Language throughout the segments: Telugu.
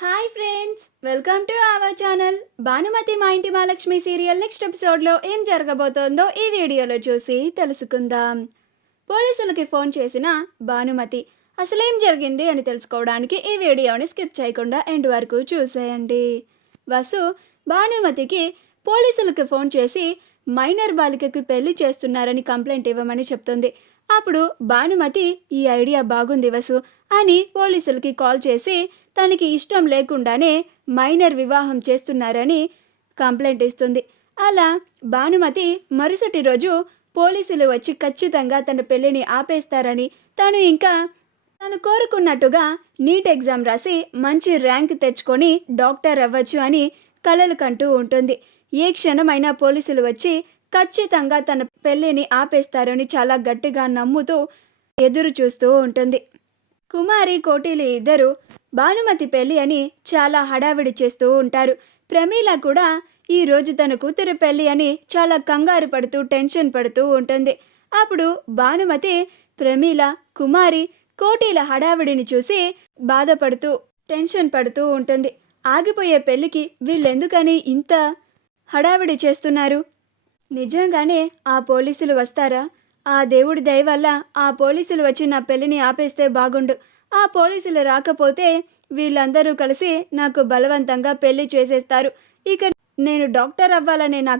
Hi friends, welcome to our channel. Bhanumathi మా ఇంటి మహాలక్ష్మి సీరియల్ నెక్స్ట్ ఎపిసోడ్లో ఏం జరగబోతోందో ఈ వీడియోలో చూసి తెలుసుకుందాం. పోలీసులకి ఫోన్ చేసిన భానుమతి అసలేం జరిగింది అని తెలుసుకోవడానికి ఈ వీడియోని స్కిప్ చేయకుండా ఎండ్ వరకు చూసేయండి. వసు భానుమతికి పోలీసులకి ఫోన్ చేసి మైనర్ బాలికకి పెళ్లి చేస్తున్నారని కంప్లైంట్ ఇవ్వమని చెప్తుంది. అప్పుడు భానుమతి ఈ ఐడియా బాగుంది వసు అని పోలీసులకి కాల్ చేసి తనకి ఇష్టం లేకుండానే మైనర్ వివాహం చేస్తున్నారని కంప్లైంట్ ఇస్తుంది. అలా భానుమతి మరుసటి రోజు పోలీసులు వచ్చి ఖచ్చితంగా తన పెళ్లిని ఆపేస్తారని, తను కోరుకున్నట్టుగా నీట్ ఎగ్జామ్ రాసి మంచి ర్యాంక్ తెచ్చుకొని డాక్టర్ అవ్వచ్చు అని కలలు కంటూ ఉంటుంది. ఏ క్షణమైనా పోలీసులు వచ్చి ఖచ్చితంగా తన పెళ్లిని ఆపేస్తారని చాలా గట్టిగా నమ్ముతూ ఎదురు చూస్తూ ఉంటుంది. కుమారి కోటిలి ఇద్దరు భానుమతి పెళ్లి అని చాలా హడావిడి చేస్తూ ఉంటారు. ప్రమీల కూడా ఈరోజు తన కూతురు పెళ్లి అని చాలా కంగారు పడుతూ టెన్షన్ పడుతూ ఉంటుంది. అప్పుడు భానుమతి ప్రమీల, కుమారి, కోటిల హడావిడిని చూసి బాధపడుతూ టెన్షన్ పడుతూ ఉంటుంది. ఆగిపోయే పెళ్లికి వీళ్ళెందుకని ఇంత హడావిడి చేస్తున్నారు? నిజంగానే ఆ పోలీసులు వస్తారా? ఆ దేవుడి దయ వల్ల ఆ పోలీసులు వచ్చి నా పెళ్లిని ఆపేస్తే బాగుండు. ఆ పోలీసులు రాకపోతే వీళ్ళందరూ కలిసి నాకు బలవంతంగా పెళ్లి చేసేస్తారు. ఇక నేను డాక్టర్ అవ్వాలనే నా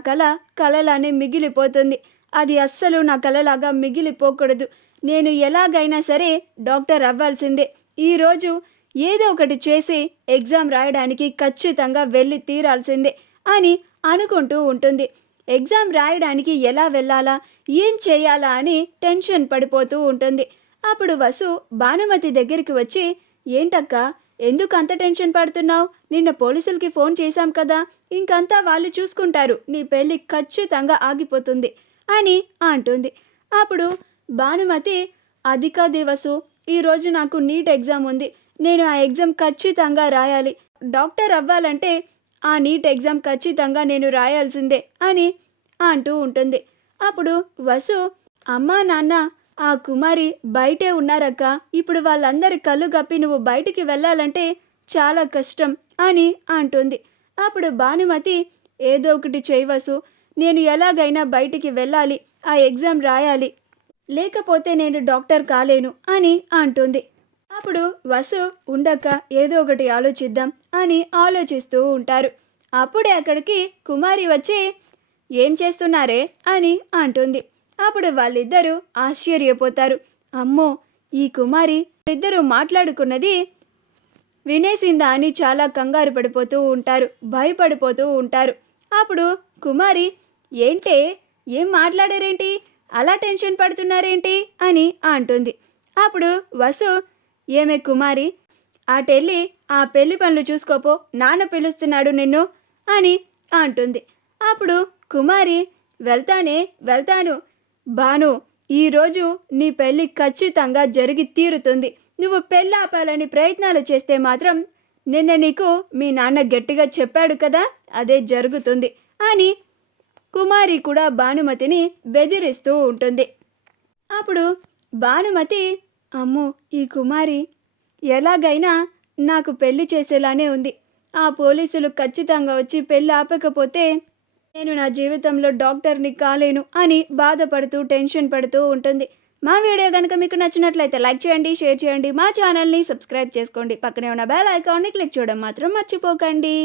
కలలానే మిగిలిపోతుంది. అది అస్సలు నా కలలాగా మిగిలిపోకూడదు. నేను ఎలాగైనా సరే డాక్టర్ అవ్వాల్సిందే. ఈరోజు ఏదో ఒకటి చేసి ఎగ్జామ్ రాయడానికి ఖచ్చితంగా వెళ్ళి తీరాల్సిందే అని అనుకుంటూ ఉంటుంది. ఎగ్జామ్ రాయడానికి ఎలా వెళ్ళాలా, ఏం చేయాలా అని టెన్షన్ పడిపోతూ ఉంటుంది. అప్పుడు వసు భానుమతి దగ్గరికి వచ్చి, ఏంటక్క, ఎందుకు అంత టెన్షన్ పడుతున్నావు? నిన్న పోలీసులకి ఫోన్ చేశాం కదా, ఇంకంతా వాళ్ళు చూసుకుంటారు, నీ పెళ్ళి ఖచ్చితంగా ఆగిపోతుంది అని అంటుంది. అప్పుడు భానుమతి, అది కాదు వసు, ఈరోజు నాకు నీట్ ఎగ్జామ్ ఉంది. నేను ఆ ఎగ్జామ్ ఖచ్చితంగా రాయాలి. డాక్టర్ అవ్వాలంటే ఆ నీట్ ఎగ్జామ్ ఖచ్చితంగా నేను రాయాల్సిందే అని అంటూ ఉంటుంది. అప్పుడు వసు, అమ్మా నాన్న ఆ కుమారి బయటే ఉన్నారక్క, ఇప్పుడు వాళ్ళందరి కళ్ళు గప్పి నువ్వు బయటికి వెళ్ళాలంటే చాలా కష్టం అని అంటుంది. అప్పుడు భానుమతి, ఏదో ఒకటి చేయవసు, నేను ఎలాగైనా బయటికి వెళ్ళాలి, ఆ ఎగ్జామ్ రాయాలి, లేకపోతే నేను డాక్టర్ కాలేను అని అంటుంది. అప్పుడు వసు, ఉండక్క, ఏదో ఒకటి ఆలోచిద్దాం అని ఆలోచిస్తూ ఉంటారు. అప్పుడే అక్కడికి కుమారి వచ్చి, ఏం చేస్తున్నారే అని అంటుంది. అప్పుడు వాళ్ళిద్దరూ ఆశ్చర్యపోతారు. అమ్మో, ఈ కుమారి ఇద్దరు మాట్లాడుకున్నది వినేసిందా అని చాలా కంగారు పడిపోతూ ఉంటారు, భయపడిపోతూ ఉంటారు. అప్పుడు కుమారి, ఏంటే, ఏం మాట్లాడారేంటి, అలా టెన్షన్ పడుతున్నారేంటి అని అంటుంది. అప్పుడు వసు, ఏమే కుమారి, అటెళ్ళి ఆ పెళ్లి పనులు చూసుకోపో, నాన్న పిలుస్తున్నాడు నిన్ను అని అంటుంది. అప్పుడు కుమారి, వెళ్తాను భాను, ఈరోజు నీ పెళ్ళి ఖచ్చితంగా జరిగి తీరుతుంది. నువ్వు పెళ్ళి ఆపాలని ప్రయత్నాలు చేస్తే మాత్రం నిన్న నీకు మీ నాన్న గట్టిగా చెప్పాడు కదా, అదే జరుగుతుంది అని కుమారి కూడా భానుమతిని బెదిరిస్తూ ఉంటుంది. అప్పుడు భానుమతి, అమ్మో, ఈ కుమారి ఎలాగైనా నాకు పెళ్లి చేసేలానే ఉంది. ఆ పోలీసులు ఖచ్చితంగా వచ్చి పెళ్ళి ఆపకపోతే నేను నా జీవితంలో డాక్టర్ని కాలేను అని బాధపడుతూ టెన్షన్ పడుతూ ఉంటుంది. మా వీడియో కనుక మీకు నచ్చినట్లయితే లైక్ చేయండి, షేర్ చేయండి, మా ఛానల్ని సబ్స్క్రైబ్ చేసుకోండి, పక్కనే ఉన్న బెల్ ఐకాన్ని క్లిక్ చేయడం మాత్రం మర్చిపోకండి.